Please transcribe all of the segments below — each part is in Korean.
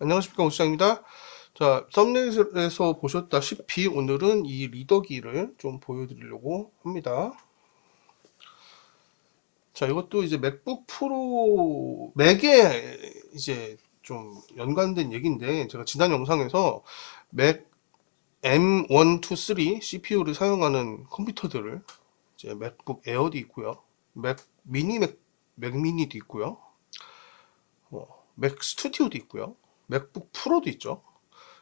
안녕하십니까, 오시장입니다. 자, 썸네일에서 보셨다시피 오늘은 이 리더기를 좀 보여드리려고 합니다. 자, 이것도 이제 맥북 프로 맥에 이제 좀 연관된 얘기인데, 제가 지난 영상에서 맥 M1, 2, 3 CPU를 사용하는 컴퓨터들을 이제 맥북 에어도 있고요, 맥 미니 맥 미니도 있고요, 맥 스튜디오도 있고요, 맥북 프로도 있죠.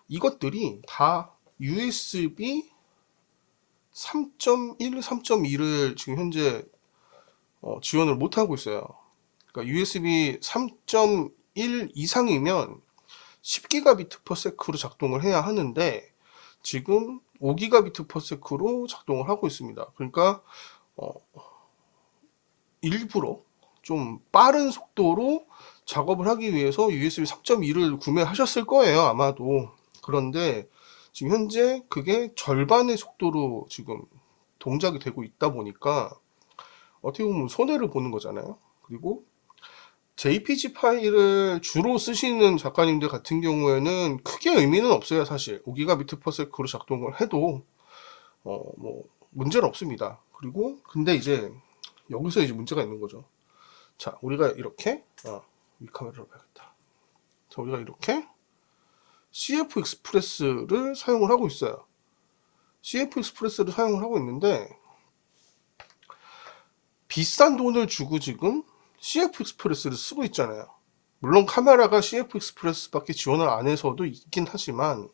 이것들이 다 USB 3.1, 3.2를 지금 현재 지원을 못하고 있어요. 그러니까 USB 3.1 이상이면 10기가비트/s로 작동을 해야 하는데 지금 5기가비트/s로 작동을 하고 있습니다. 그러니까 일부러 좀 빠른 속도로 작업을 하기 위해서 USB 3.2를 구매하셨을 거예요, 아마도. 그런데 지금 현재 그게 절반의 속도로 지금 동작이 되고 있다 보니까 어떻게 보면 손해를 보는 거잖아요. 그리고 JPG 파일을 주로 쓰시는 작가님들 같은 경우에는 크게 의미는 없어요. 사실 5기가비트/s로 작동을 해도 뭐 문제는 없습니다. 그리고 근데 이제 여기서 이제 문제가 있는 거죠. 자, 우리가 이렇게 이 카메라로 봐야겠다. 자, 우리가 이렇게 CF 익스프레스를 사용을 하고 있어요. CF 익스프레스를 사용을 하고 있는데 비싼 돈을 주고 지금 CF 익스프레스를 쓰고 있잖아요. 물론 카메라가 CF 익스프레스밖에 지원을 안 해서도 있긴 하지만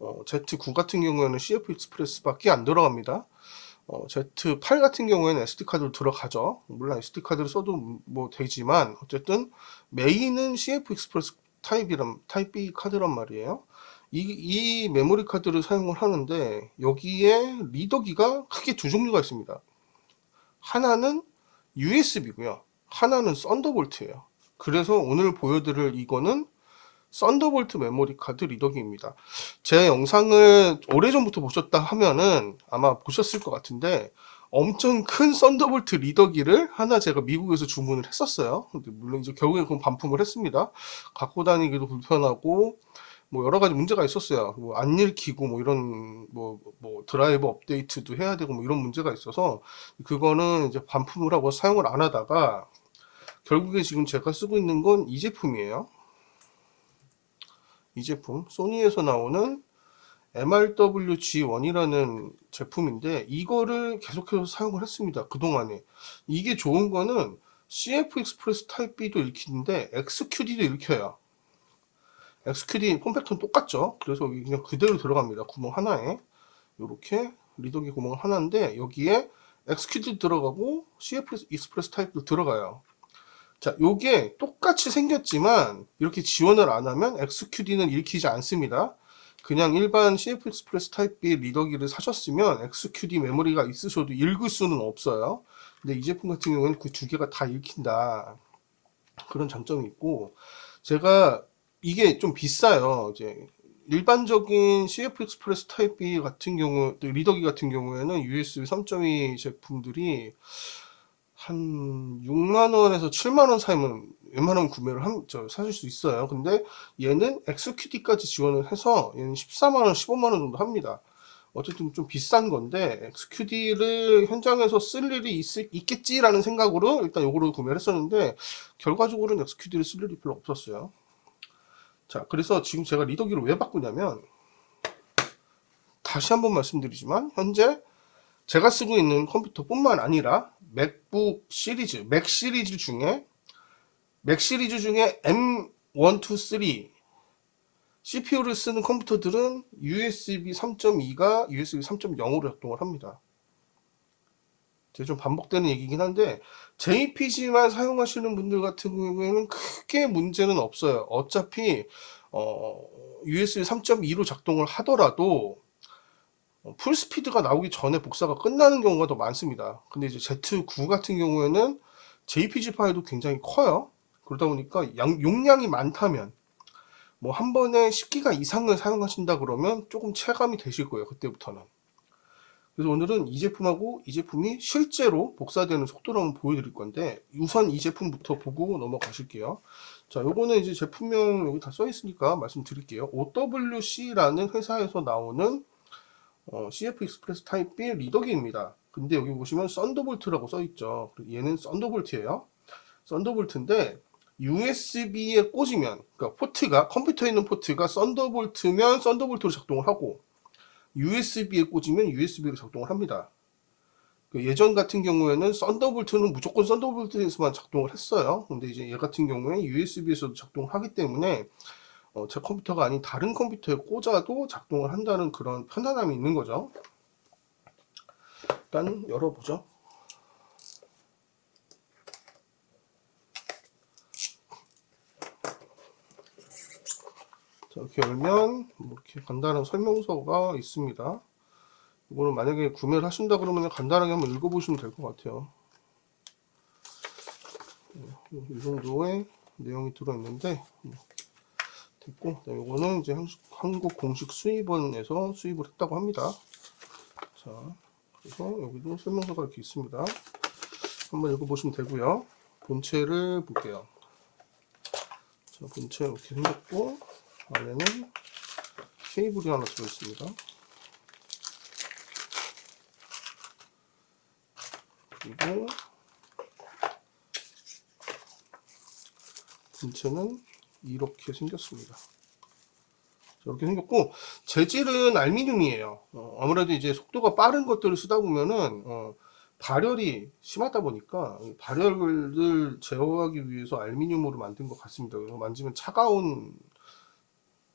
Z9 같은 경우에는 CF 익스프레스밖에 안 들어갑니다. Z8 같은 경우에는 SD카드로 들어가죠. 물론 SD카드를 써도 뭐 되지만 어쨌든 메인은 CF 익스프레스 타입 B 카드란 말이에요. 이 메모리 카드를 사용을 하는데 여기에 리더기가 크게 두 종류가 있습니다. 하나는 USB고요. 하나는 썬더볼트예요. 그래서 오늘 보여드릴 이거는 썬더볼트 메모리 카드 리더기입니다. 제 영상을 오래전부터 보셨다 하면은 아마 보셨을 것 같은데 엄청 큰 썬더볼트 리더기를 하나 제가 미국에서 주문을 했었어요. 근데 물론 이제 결국에 그건 반품을 했습니다. 갖고 다니기도 불편하고 뭐 여러 가지 문제가 있었어요. 뭐 안 읽히고 뭐 이런 뭐 드라이버 업데이트도 해야 되고 뭐 이런 문제가 있어서 그거는 이제 반품을 하고 사용을 안 하다가 결국에 지금 제가 쓰고 있는 건 이 제품이에요. 이 제품 소니에서 나오는 MRWG1이라는 제품인데 이거를 계속해서 사용을 했습니다. 그동안에. 이게 좋은 거는 CF 익스프레스 타입 B도 읽히는데 XQD도 읽혀요. XQD 폼팩터는 똑같죠. 그래서 여기 그냥 그대로 들어갑니다. 구멍 하나에 이렇게 리더기 구멍 하나인데 여기에 XQD 들어가고 CF 익스프레스 타입도 들어가요. 자, 요게 똑같이 생겼지만 이렇게 지원을 안 하면 XQD는 읽히지 않습니다. 그냥 일반 CF 익스프레스 타입 B 리더기를 사셨으면 XQD 메모리가 있으셔도 읽을 수는 없어요. 근데 이 제품 같은 경우에는 그 두 개가 다 읽힌다. 그런 장점이 있고 제가 이게 좀 비싸요. 이제 일반적인 CF 익스프레스 타입 B 같은 경우 리더기 같은 경우에는 USB 3.2 제품들이 한 6만원에서 7만원 사이면 웬만하면 구매를 사실 수 있어요. 근데 얘는 XQD까지 지원을 해서 얘는 14만원, 15만원 정도 합니다. 어쨌든 좀 비싼 건데 XQD를 현장에서 쓸 일이 있겠지라는 생각으로 일단 요거를 구매를 했었는데 결과적으로는 XQD를 쓸 일이 별로 없었어요. 자, 그래서 지금 제가 리더기를 왜 바꾸냐면 다시 한번 말씀드리지만 현재 제가 쓰고 있는 컴퓨터뿐만 아니라 맥북 시리즈, 맥 시리즈 중에 M1, 2, 3 CPU를 쓰는 컴퓨터들은 USB 3.2가 USB 3.0으로 작동을 합니다. 이제 좀 반복되는 얘기긴 한데 JPG만 사용하시는 분들 같은 경우에는 크게 문제는 없어요. 어차피 USB 3.2로 작동을 하더라도 풀스피드가 나오기 전에 복사가 끝나는 경우가 더 많습니다. 근데 이제 Z9 같은 경우에는 JPG 파일도 굉장히 커요. 그러다 보니까 용량이 많다면 뭐 한 번에 10기가 이상을 사용하신다 그러면 조금 체감이 되실 거예요. 그때부터는. 그래서 오늘은 이 제품하고 이 제품이 실제로 복사되는 속도를 한번 보여드릴 건데, 우선 이 제품부터 보고 넘어가실게요. 자, 요거는 이제 제품명 여기 다 써 있으니까 말씀드릴게요. OWC라는 회사에서 나오는 CF 익스프레스 타입 B 리더기입니다. 근데 여기 보시면 썬더볼트라고 써 있죠. 얘는 썬더볼트예요. 썬더볼트인데 USB에 꽂으면, 그러니까 포트가, 컴퓨터에 있는 포트가 썬더볼트면 썬더볼트로 작동을 하고, USB에 꽂으면 USB로 작동을 합니다. 예전 같은 경우에는 썬더볼트는 무조건 썬더볼트에서만 작동을 했어요. 근데 이제 얘 같은 경우에 USB에서도 작동을 하기 때문에 제 컴퓨터가 아닌 다른 컴퓨터에 꽂아도 작동을 한다는 그런 편안함이 있는 거죠. 일단 열어보죠. 자, 이렇게 열면 이렇게 간단한 설명서가 있습니다. 이거는 만약에 구매를 하신다 그러면 간단하게 한번 읽어보시면 될 것 같아요. 이 정도의 내용이 들어있는데 됐고, 이거는 이제 한국 공식 수입원에서 수입을 했다고 합니다. 자, 그래서 여기도 설명서가 이렇게 있습니다. 한번 읽어보시면 되고요. 본체를 볼게요. 자, 본체 이렇게 생겼고, 안에는 케이블이 하나 들어있습니다. 그리고 본체는 이렇게 생겼습니다. 이렇게 생겼고, 재질은 알루미늄이에요. 아무래도 이제 속도가 빠른 것들을 쓰다 보면은 발열이 심하다 보니까 발열을 제어하기 위해서 알루미늄으로 만든 것 같습니다. 그래서 만지면 차가운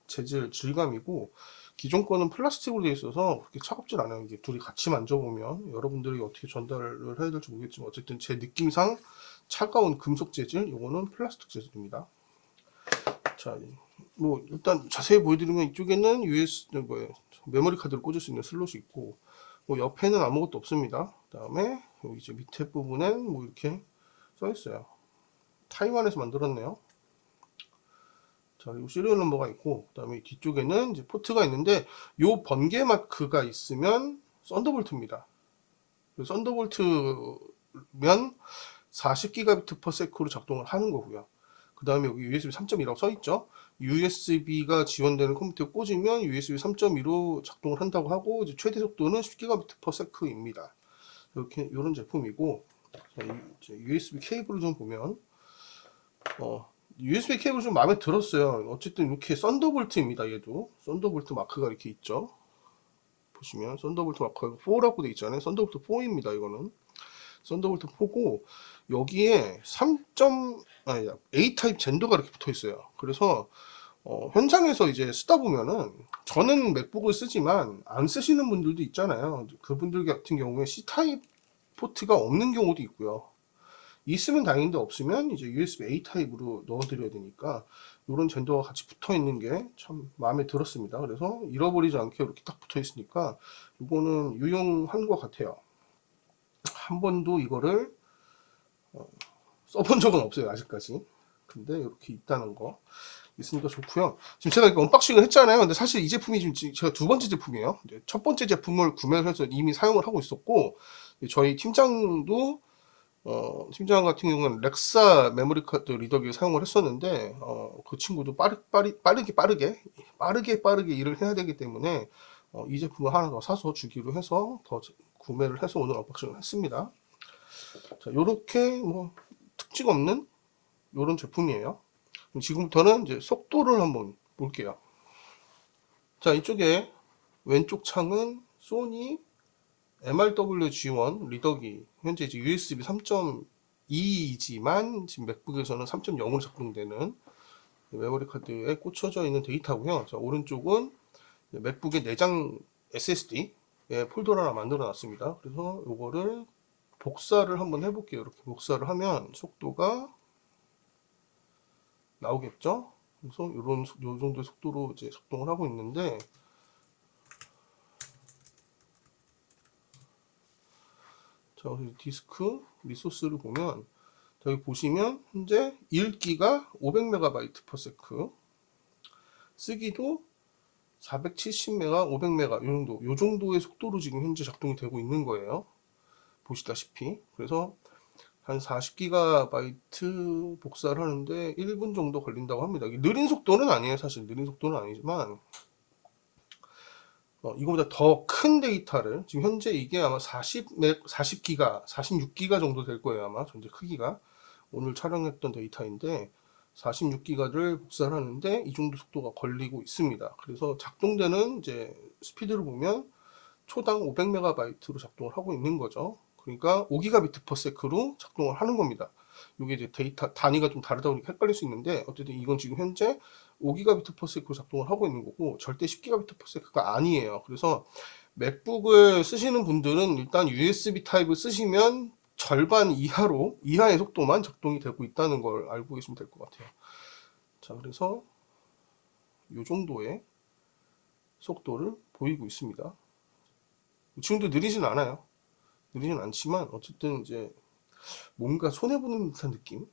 재질 질감이고, 기존 거는 플라스틱으로 되어 있어서 그렇게 차갑진 않아요. 이게 둘이 같이 만져보면 여러분들이 어떻게 전달을 해야 될지 모르겠지만 어쨌든 제 느낌상 차가운 금속 재질, 이거는 플라스틱 재질입니다. 자, 뭐 일단 자세히 보여드리면 이쪽에는 메모리 카드를 꽂을 수 있는 슬롯이 있고, 뭐 옆에는 아무것도 없습니다. 그다음에 여기 이제 밑에 부분엔 뭐 이렇게 써 있어요. 타이완에서 만들었네요. 자, 그리고 시리얼 넘버가 있고, 그다음에 뒤쪽에는 이제 포트가 있는데, 요 번개 마크가 있으면 썬더볼트입니다. 썬더볼트면 40기가비트/s로 작동을 하는 거고요. 그 다음에 여기 USB 3.2라고 써 있죠. USB가 지원되는 컴퓨터에 꽂으면 USB 3.2로 작동을 한다고 하고, 이제 최대 속도는 10기가비트/s입니다. 이렇게 이런 제품이고, USB 케이블을 좀 보면 USB 케이블 좀 마음에 들었어요. 어쨌든 이렇게 썬더볼트입니다. 얘도 썬더볼트 마크가 이렇게 있죠. 보시면 썬더볼트 마크가 4라고 돼 있잖아요. 썬더볼트 4입니다. 이거는 썬더볼트 4고, 여기에 3. A 타입 젠더가 이렇게 붙어 있어요. 그래서 현장에서 이제 쓰다 보면은, 저는 맥북을 쓰지만 안 쓰시는 분들도 있잖아요. 그분들 같은 경우에 C 타입 포트가 없는 경우도 있고요. 있으면 다행인데 없으면 이제 USB A 타입으로 넣어드려야 되니까 이런 젠더가 같이 붙어 있는 게 참 마음에 들었습니다. 그래서 잃어버리지 않게 이렇게 딱 붙어 있으니까 이거는 유용한 것 같아요. 한 번도 이거를 써본 적은 없어요, 아직까지. 근데 이렇게 있다는 거 있으니까 좋고요. 지금 제가 이거 언박싱을 했잖아요. 근데 사실 이 제품이 지금 제가 두 번째 제품이에요. 첫 번째 제품을 구매를 해서 이미 사용을 하고 있었고, 저희 팀장도 팀장 같은 경우는 렉사 메모리 카드 리더기를 사용을 했었는데, 그 친구도 빠르게 일을 해야 되기 때문에 이 제품을 하나 더 사서 주기로 해서 더 구매를 해서 오늘 언박싱을 했습니다. 자, 요렇게 뭐 특징 없는 요런 제품이에요. 지금부터는 이제 속도를 한번 볼게요. 자, 이쪽에 왼쪽 창은 소니 MRW-G1 리더기, 현재 이제 USB 3.2이지만 지금 맥북에서는 3.0으로 작동되는 메모리 카드에 꽂혀져 있는 데이터고요. 자, 오른쪽은 맥북의 내장 SSD에 폴더를 하나 만들어 놨습니다. 그래서 이거를 복사를 한번 해볼게요. 이렇게 복사를 하면 속도가 나오겠죠? 그래서 요 정도의 속도로 이제 작동을 하고 있는데, 자, 디스크 리소스를 보면, 여기 보시면 현재 읽기가 500MB/s, 쓰기도 470메가, 500메가 요 정도의 속도로 지금 현재 작동이 되고 있는 거예요. 보시다시피. 그래서 한 40GB 복사를 하는데 1분 정도 걸린다고 합니다. 느린 속도는 아니에요. 사실 느린 속도는 아니지만 이거보다 더 큰 데이터를 지금 현재 이게 아마 40기가, 46기가 정도 될 거예요. 아마 전체 크기가 오늘 촬영했던 데이터인데 46기가를 복사를 하는데 이 정도 속도가 걸리고 있습니다. 그래서 작동되는 이제 스피드를 보면 초당 500MB로 작동을 하고 있는 거죠. 그러니까 5GBps/s로 작동을 하는 겁니다. 이게 이제 데이터 단위가 좀 다르다 보니까 헷갈릴 수 있는데 어쨌든 이건 지금 현재 5GBps/s로 작동을 하고 있는 거고 절대 10GBps/s가 아니에요. 그래서 맥북을 쓰시는 분들은 일단 USB 타입을 쓰시면 절반 이하의 속도만 작동이 되고 있다는 걸 알고 계시면 될 것 같아요. 자, 그래서 이 정도의 속도를 보이고 있습니다. 지금도 느리진 않아요. 느리진 않지만 어쨌든 이제 뭔가 손해보는 듯한 느낌.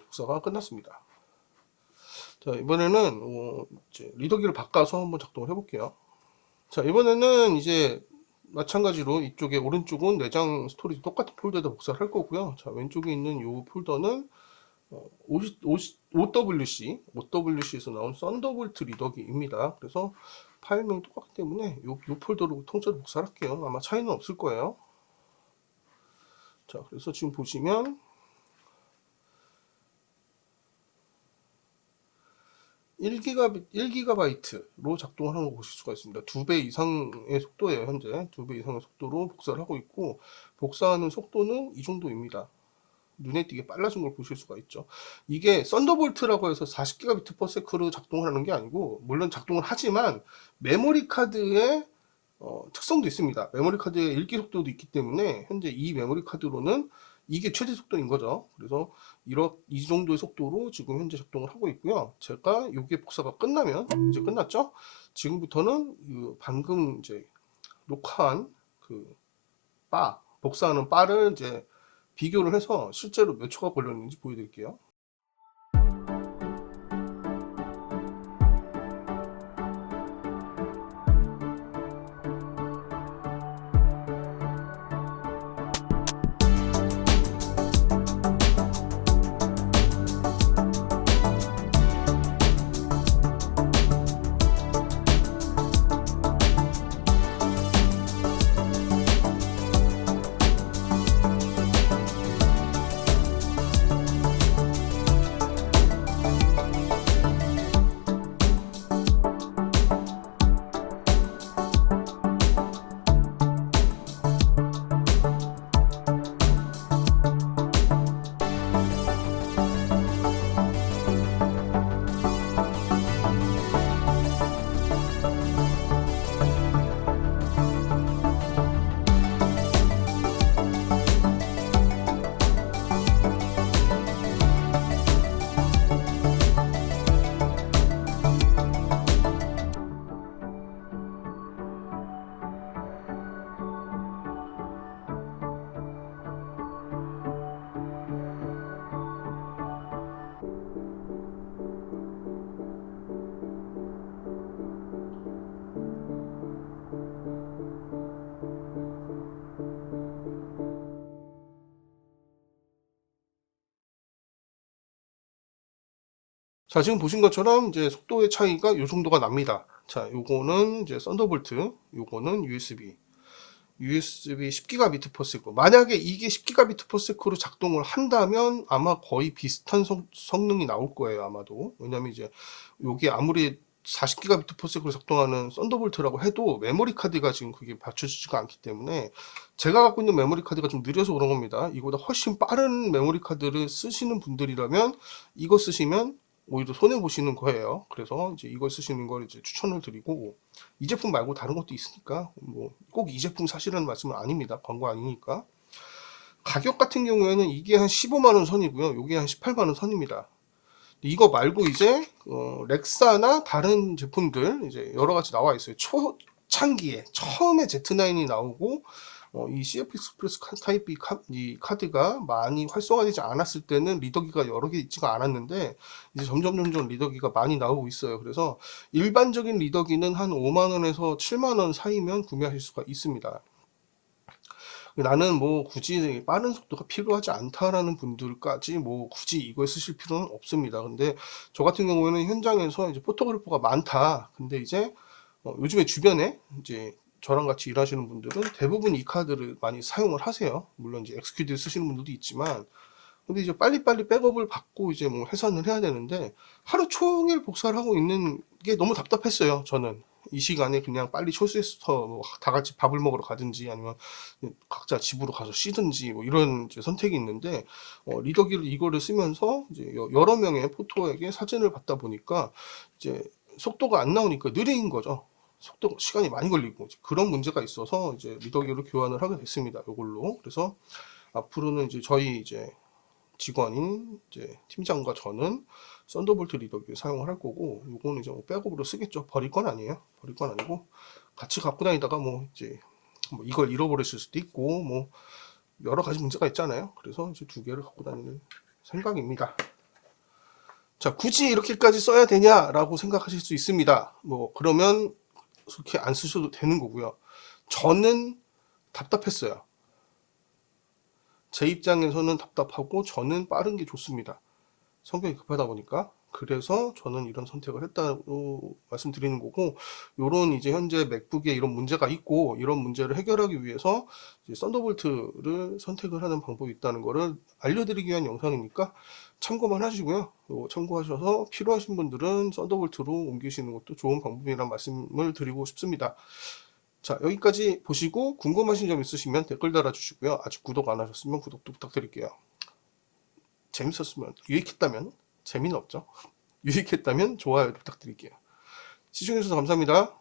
복사가 끝났습니다. 자, 이번에는 이제 리더기를 바꿔서 한번 작동을 해볼게요. 자, 이번에는 이제 마찬가지로 이쪽에 오른쪽은 내장 스토리지 똑같은 폴더에다 복사를 할 거고요. 자, 왼쪽에 있는 이 폴더는 OWC에서 나온 썬더볼트 리더기입니다. 그래서 파일명이 똑같기 때문에 이 폴더로 통째로 복사를 할게요. 아마 차이는 없을 거예요. 자, 그래서 지금 보시면 1GB로 작동을 하는 거 보실 수가 있습니다. 2배 이상의 속도예요. 현재 2배 이상의 속도로 복사를 하고 있고 복사하는 속도는 이 정도입니다. 눈에 띄게 빨라진 걸 보실 수가 있죠. 이게 썬더볼트라고 해서 40GBps/s로 작동을 하는 게 아니고 물론 작동을 하지만 메모리 카드의 특성도 있습니다. 메모리 카드의 읽기 속도도 있기 때문에 현재 이 메모리 카드로는 이게 최대 속도인 거죠. 그래서 이 정도의 속도로 지금 현재 작동을 하고 있고요. 제가 이게 복사가 끝나면 이제 끝났죠. 지금부터는 방금 이제 녹화한 복사하는 바를 이제 비교를 해서 실제로 몇 초가 걸렸는지 보여드릴게요. 자, 지금 보신 것처럼 이제 속도의 차이가 이 정도가 납니다. 자, 요거는 이제 썬더볼트, 요거는 USB 10GBps. 만약에 이게 10GBps로 작동을 한다면 아마 거의 비슷한 성능이 나올 거예요, 아마도. 왜냐면 이제 요게 아무리 40GBps로 작동하는 썬더볼트라고 해도 메모리 카드가 지금 그게 받쳐지지가 않기 때문에 제가 갖고 있는 메모리 카드가 좀 느려서 그런 겁니다. 이거보다 훨씬 빠른 메모리 카드를 쓰시는 분들이라면 이거 쓰시면 오히려 손해 보시는 거예요. 그래서 이제 이걸 쓰시는 걸 이제 추천을 드리고 이 제품 말고 다른 것도 있으니까 뭐 꼭 이 제품 사시라는 말씀은 아닙니다. 광고 아니니까. 가격 같은 경우에는 이게 한 15만 원 선이고요. 이게 한 18만 원 선입니다. 이거 말고 이제 렉사나 다른 제품들 이제 여러 가지 나와 있어요. 초창기에 처음에 Z9이 나오고 이 CF 익스프레스 타입 B 이 카드가 많이 활성화되지 않았을 때는 리더기가 여러 개 있지가 않았는데 이제 점점 리더기가 많이 나오고 있어요. 그래서 일반적인 리더기는 한 5만 원에서 7만 원 사이면 구매하실 수가 있습니다. 나는 뭐 굳이 빠른 속도가 필요하지 않다라는 분들까지 뭐 굳이 이걸 쓰실 필요는 없습니다. 근데 저 같은 경우에는 현장에서 이제 포토그래퍼가 많다. 근데 이제 요즘에 주변에 이제 저랑 같이 일하시는 분들은 대부분 이 카드를 많이 사용을 하세요. 물론 이제 엑스큐디를 쓰시는 분들도 있지만, 근데 이제 빨리빨리 백업을 받고 이제 뭐 해산을 해야 되는데 하루 종일 복사를 하고 있는 게 너무 답답했어요. 저는 이 시간에 그냥 빨리 철수해서 뭐다 같이 밥을 먹으러 가든지 아니면 각자 집으로 가서 쉬든지 뭐 이런 이제 선택이 있는데 리더기를 이거를 쓰면서 이제 여러 명의 포토에게 사진을 받다 보니까 이제 속도가 안 나오니까 느린 거죠. 속도 시간이 많이 걸리고 그런 문제가 있어서 이제 리더기를 교환을 하게 됐습니다. 이걸로. 그래서 앞으로는 이제 저희 이제 직원인 이제 팀장과 저는 썬더볼트 리더기를 사용을 할 거고, 요거는 이제 뭐 백업으로 쓰겠죠. 버릴 건 아니에요. 버릴 건 아니고 같이 갖고 다니다가 뭐 이제 뭐 이걸 잃어버렸을 수도 있고 뭐 여러 가지 문제가 있잖아요. 그래서 이제 두 개를 갖고 다니는 생각입니다. 자, 굳이 이렇게까지 써야 되냐라고 생각하실 수 있습니다. 뭐 그러면 그렇게 안 쓰셔도 되는 거고요. 저는 답답했어요. 제 입장에서는 답답하고 저는 빠른 게 좋습니다. 성격이 급하다 보니까. 그래서 저는 이런 선택을 했다고 말씀드리는 거고, 요런 이제 현재 맥북에 이런 문제가 있고 이런 문제를 해결하기 위해서 이제 썬더볼트를 선택을 하는 방법이 있다는 거를 알려드리기 위한 영상이니까 참고만 하시고요. 참고하셔서 필요하신 분들은 썬더볼트로 옮기시는 것도 좋은 방법이라는 말씀을 드리고 싶습니다. 자, 여기까지 보시고 궁금하신 점 있으시면 댓글 달아주시고요. 아직 구독 안 하셨으면 구독도 부탁드릴게요. 재밌었으면, 유익했다면, 재미는 없죠. 유익했다면 좋아요 부탁드릴게요. 시청해주셔서 감사합니다.